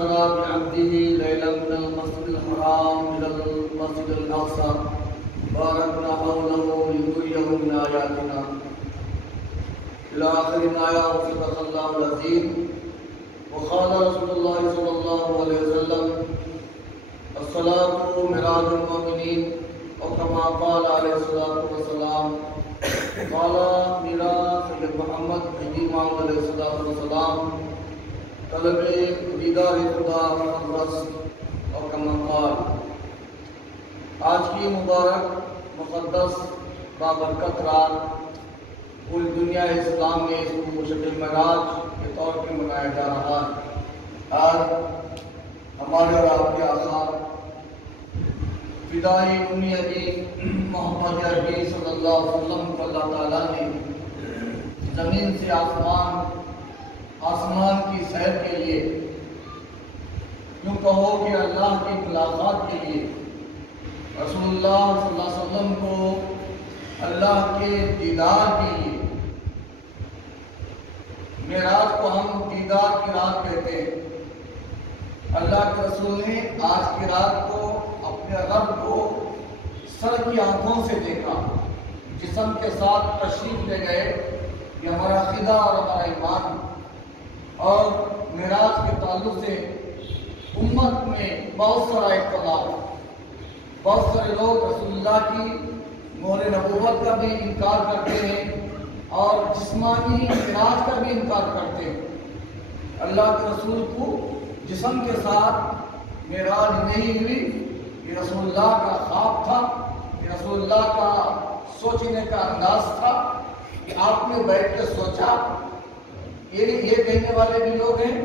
أسرى بعبده ليلا من المسجد الحرام إلى المسجد الأقصى باركنا حوله لنريه من آياتنا إلى آخر الآية. صدق الله العظيم. وقال رسول الله صلى الله عليه وسلم الصلاة معراج المؤمنين، أو كما قال عليه الصلاة والسلام. قال میرا سید محمد حجی محمد علیہ الصلوۃ والسلام طلب دیدار خدا مقدس، اور کما قال. آج کی مبارک مقدس بابرکت رات پوری دنیا اسلام میں اس کو شب معراج کے طور پہ منایا جا رہا ہے. آج ہمارے اور آپ کے آقا فدائی امی ابی محمد عربی صلی اللہ علیہ وسلم کو اللہ تعالیٰ نے زمین سے آسمان کی سیر کے لیے، یوں کہو کہ اللہ کی ملاقات کے لیے، رسول اللہ صلی اللہ علیہ وسلم کو اللہ کے دیدار کے لیے. معراج کو ہم دیدار کی رات کہتے ہیں. اللہ کے رسول نے آج کی رات کو اپنے رب کو سر کی آنکھوں سے دیکھا، جسم کے ساتھ تشریف لے گئے. یہ ہمارا عقیدہ اور ہمارا ایمان. اور معراج کے تعلق سے امت میں بہت سارا اختلاف، بہت سارے لوگ رسول اللہ کی مہر نبوت کا بھی انکار کرتے ہیں اور جسمانی معراج کا بھی انکار کرتے ہیں. اللہ کے رسول کو جسم کے ساتھ معراج نہیں ہوئی. یہ رسول اللہ کا خواب تھا، یہ رسول اللہ کا سوچنے کا انداز تھا کہ آپ نے بیٹھ کے سوچا. یہ کہنے والے بھی لوگ ہیں.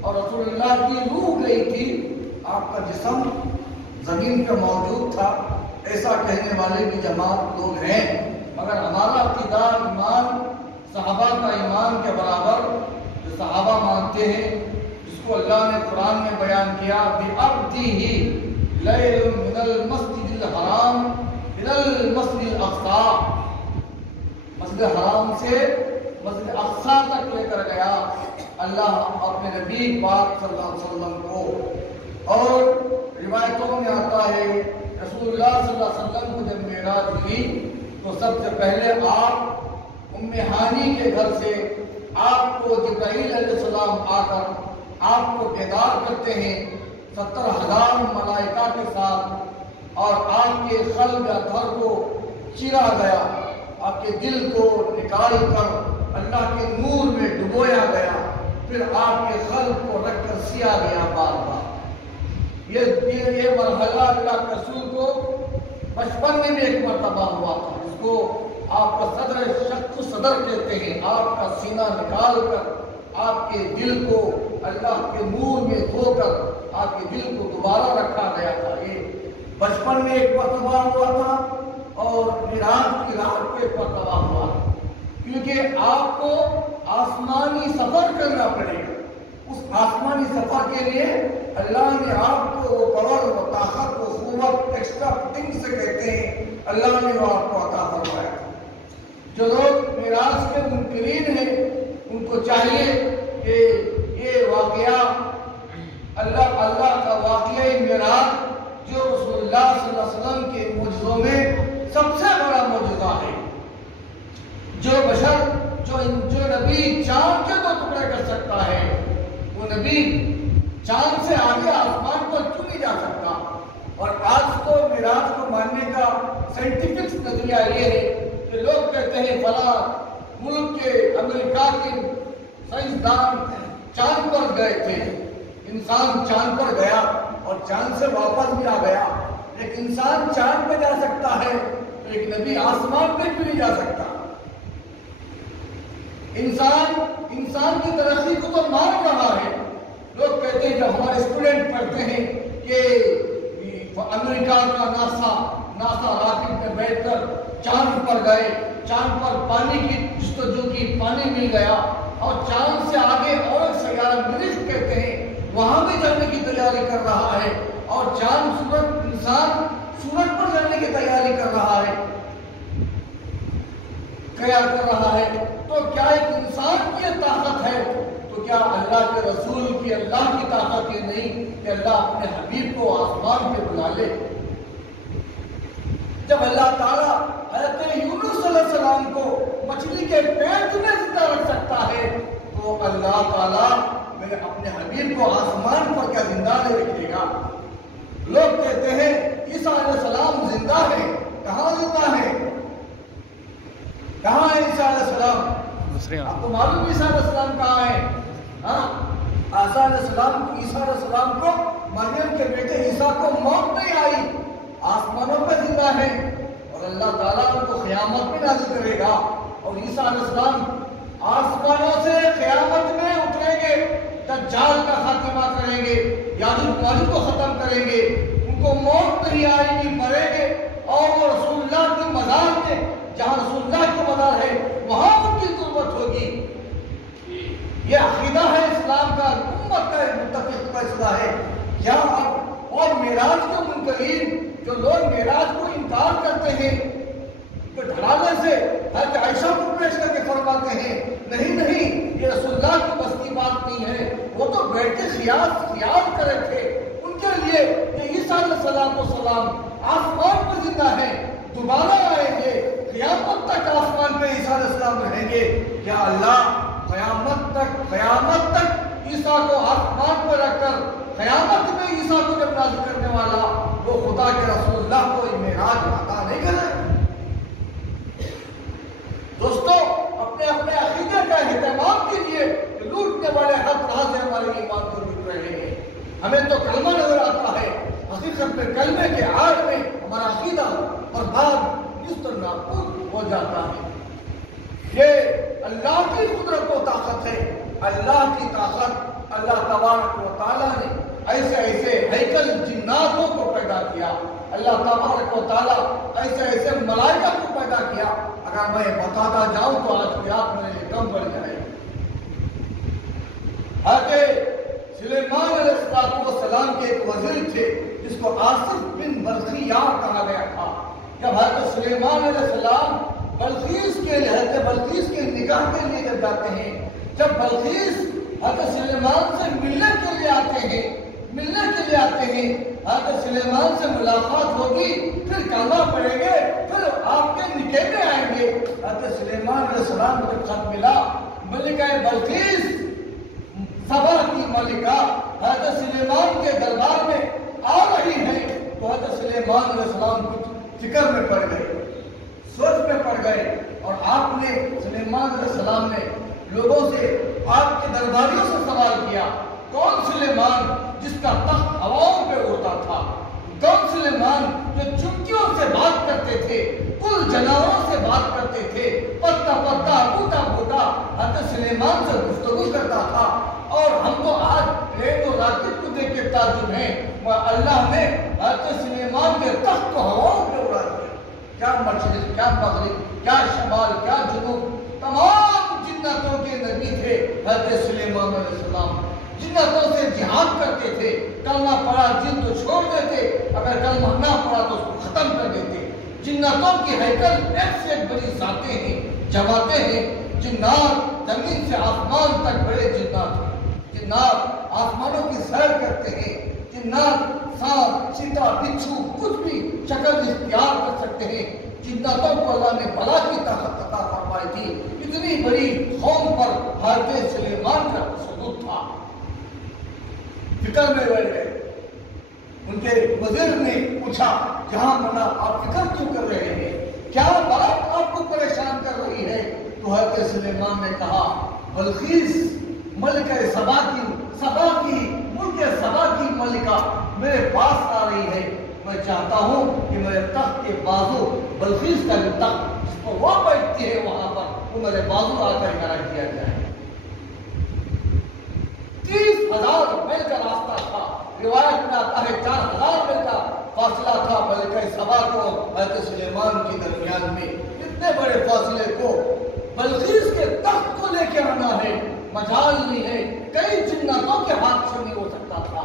اور رسول اللہ کی روح گئی تھی، آپ کا جسم زمین پہ موجود تھا، ایسا کہنے والے بھی جماعت لوگ ہیں. مگر ہمارا عقیدہ ایمان صحابہ کا ایمان کے برابر جو صحابہ مانتے ہیں، جس کو اللہ نے قرآن میں بیان کیا بِعَبْدِهِ لَيْلٌ مِنَ الْمَسْجِدِ الْحَرَامِ إِلَى الْمَسْجِدِ الْأَقْصَى. مسجد حرام سے مسجد اقصیٰ تک لے کر گیا اللہ اپنے نبی پاک صلی اللہ علیہ وسلم کو. اور روایتوں میں آتا ہے رسول اللہ صلی اللہ علیہ وسلم کو جب معراج ہوئی تو سب سے پہلے آپ ام ہانی کے گھر سے آپ کو جبرائیل علیہ السلام آ کر آپ کو بیدار کرتے ہیں 70,000 ملائکہ کے ساتھ. اور آپ کے قلب اطہر کو چیرا گیا، آپ کے دل کو نکال کر اللہ کے نور میں ڈبویا گیا، پھر آپ کے قلب کو رکھ کر سیا گیا بار بار. یہ مرحلہ اللہ کے رسول کو بچپن میں بھی ایک مرتبہ ہوا تھا، جس کو آپ کا صدر کہتے ہیں. آپ کا سینہ نکال کر آپ کے دل کو اللہ کے نور میں دھو کر آپ کے دل کو دوبارہ رکھا گیا تھا. یہ بچپن میں ایک مرتبہ ہوا تھا اور معراج کی رات کو ایک مرتبہ ہوا، کیونکہ آپ کو آسمانی سفر کرنا پڑے گا. اس آسمانی سفر کے لیے اللہ نے آپ کو وہ پاور و طاقت و قوت ایکسٹرا تھنگ سے کہتے ہیں، اللہ نے وہ آپ کو عطا فرمایا. جو لوگ معراج کے منکرین ہیں ان کو چاہیے کہ یہ واقعہ اللہ کا واقعہ معراج جو رسول اللہ صلی اللہ علیہ وسلم کے معجزوں میں سب سے بڑا معجزہ ہے. جو بشر جو نبی چاند کے 2 ٹکڑے کر سکتا ہے، وہ نبی چاند سے آگے آسمان کو کیوں نہیں جا سکتا. اور آج تو معراج کو ماننے کا سائنٹیفک نظریہ یہ ہے کہ لوگ کہتے ہیں فلاں ملک کے امریکہ کے سائنسدان چاند پر گئے تھے. انسان چاند پر گیا اور چاند سے واپس بھی آ گیا. ایک انسان چاند پہ جا سکتا ہے تو ایک نبی آسمان پہ کیوں نہیں جا سکتا. انسان کی ترقی کو تو مان رہا ہے. لوگ کہتے ہیں جب ہمارے اسٹوڈنٹ پڑھتے ہیں کہ امریکہ کا ناسا راکٹ میں بیٹھ کر چاند پر گئے، چاند پر پانی کی جستجو کی، پانی مل گیا، اور چاند سے آگے اور سیارہ مریخ کہتے ہیں وہاں بھی جانے کی تیاری کر رہا ہے، اور چاند انسان سورج پر جانے کی تیاری کر رہا ہے. کیا کر رہا ہے؟ تو کیا ایک انسان کی طاقت ہے تو کیا اللہ کے رسول کی اللہ کی طاقت یہ نہیں کہ اللہ اپنے حبیب کو آسمان پہ بلا لے؟ جب اللہ تعالیٰ حضرت یونس علیہ السلام کو مچھلی کے پیٹ میں زندہ رکھ سکتا ہے تو اللہ تعالیٰ میرے اپنے حبیب کو آسمان پر کیا زندہ نہیں رکھے گا؟ لوگ کہتے ہیں عیسیٰ علیہ السلام زندہ ہے. کہاں زندہ ہے؟ کہاں ہے عیسیٰ علیہ السلام؟ آپ کو معلوم عیسیٰ علیہ السلام کہاں ہے؟ عیسیٰ علیہ السلام کو مریم کے بیٹے عیسیٰ کو موت نہیں آئی، آسمانوں پہ زندہ ہے، اور اللہ تعالیٰ ان کو قیامت میں نازل کرے گا. اور عیسیٰ علیہ السلام آسمانوں سے قیامت میں اتریں گے، دجال کا خاتمہ کریں گے، یاجوج ماجوج کو ختم کریں گے، ان کو موت نہیں آئے گی، مریں گے، اور وہ رسول اللہ کی مزار میں، جہاں رسول اللہ کی مزار ہے وہاں ان کی تربت ہوگی. یہ عقیدہ ہے اسلام کا، امت کا متفق فیصلہ ہے. کیا اب اور معراج کے منکرین جو لوگ معراج کو انکار کرتے ہیں تو ڈھلانے سے حضرت عائشہ کو پیش کر کے فرماتے ہیں نہیں یہ رسول اللہ کی بس کی بات نہیں ہے، وہ تو بیٹھ کے خیال کرے تھے. ان کے لیے کہ عیسیٰ علیہ السلام آسمان پر زندہ ہے، دوبارہ آئیں گے، قیامت تک آسمان پہ عیسیٰ علیہ السلام رہیں گے. کیا اللہ قیامت تک عیسیٰ کو آسمان پر رکھ کر قیامت میں عیسیٰ کو جب نازل کرنے والا وہ خدا کے رسول اللہ کو معراج عطا نہیں کرے؟ دوستو اپنے عقیدے کا اہتمام کیجیے کہ لوٹنے والے ہر طرح سے ہمارے ایمان کو لوٹ رہے ہیں. ہمیں تو کلمہ نظر آتا ہے، حقیقت میں کلمے کے آڑ میں ہمارا عقیدہ برباد نست و نابود ہو جاتا ہے. یہ اللہ کی قدرت و طاقت ہے. اللہ کی طاقت، اللہ تبارک و تعالیٰ نے ایسے ہیکل جناتوں کو پیدا کیا. اللہ تبارک و تعالیٰ ایسے ملائکہ کو پیدا کیا. اگر میں بتاتا جاؤں تو آج کی رات میرے لیے کم بڑھ جائے. حضرت سلیمان علیہ السلام کے ایک وزیر تھے جس کو آصف بن بلخیار کہا گیا تھا. جب حضرت سلیمان علیہ السلام بلقیس کے نگاہ کے لیے جب جاتے ہیں، جب بلقیس حضرت سلیمان سے ملنے کے لیے آتے ہیں، حضرت سلیمان سے ملاقات ہوگی، پھر کلمہ پڑھیں گے، پھر آپ کے نکاح میں آئیں گے. حضرت سلیمان علیہ السلام کو جب خط ملا، ملکہ بلقیس سبا کی ملکہ حضرت سلیمان کے دربار میں آ رہی ہے، تو حضرت سلیمان علیہ السلام کچھ فکر میں پڑ گئے، سوچ میں پڑ گئے. اور آپ نے سلیمان علیہ السلام نے لوگوں سے، آپ کے درباریوں سے سوال کیا، کون سلیمان جس کا تخت ہواؤں پہ اڑتا تھا؟ کون سلیمان جو چمکیوں سے بات کرتے تھے، کل جانوروں سے بات کرتے تھے، پتا بوٹا حضرت سلیمان سے گفتگو کرتا تھا؟ اور ہم تو آج پلین و راکٹ کو دیکھ کے تعجب ہیں، اللہ نے حضرت سلیمان کے تخت کو ہواؤں پہ اڑا دیا. کیا مشرق، کیا مغرب، کیا شمال، کیا جنوب، تمام جنتوں کے نبی تھے حضرت سلیمان علیہ السلام. جنتوں سے جہاد کرتے تھے، کلمہ پڑھا جن تو چھوڑ دیتے، اگر کلمہ نہ پڑھا تو اس کو ختم کر دیتے. جنتوں کی ہیکل ایک سے ایک بڑی ذاتیں ہیں، جماعتیں ہیں. جنات زمین سے آسمان تک بڑے جنات ہیں. جنات آسمانوں کی سیر کرتے ہیں. جنات سانپ، چیتا، بچھو کچھ بھی شکل اختیار کر سکتے ہیں. جناتوں کو اللہ نے بلا کی طاقت عطا فرمائی تھی. اتنی بڑی قوم پر حضرت سلیمان کا تسلط تھا. فکر میں بیٹھ گئے. ان کے وزیر نے پوچھا، جہاں منا آپ فکر کیوں کر رہے ہیں؟ کیا بات آپ کو پریشان کر رہی ہے؟ تو حضرت سلیمان نے کہا، بلقیس ملکہ سبا کی ملکہ میرے پاس آ رہی ہے. میں چاہتا ہوں کہ میرے تخت کے بازو، بلقیس کا جو تخت جس پر وہ بیٹھتی ہے وہاں پر، وہ میرے بازو آ کر کھڑا کیا جائے. 30,000 میل کا راستہ تھا. روایت میں آتا ہے 4,000 میل کا فاصلہ تھا ملکہ سبا کو حضرت سلیمان کے درمیان میں. اتنے بڑے فاصلے کو بلقیس کے تخت کو لے کے آنا ہے، مجال نہیں ہے، کئی جنتوں کے ہاتھ سے نہیں ہو سکتا تھا.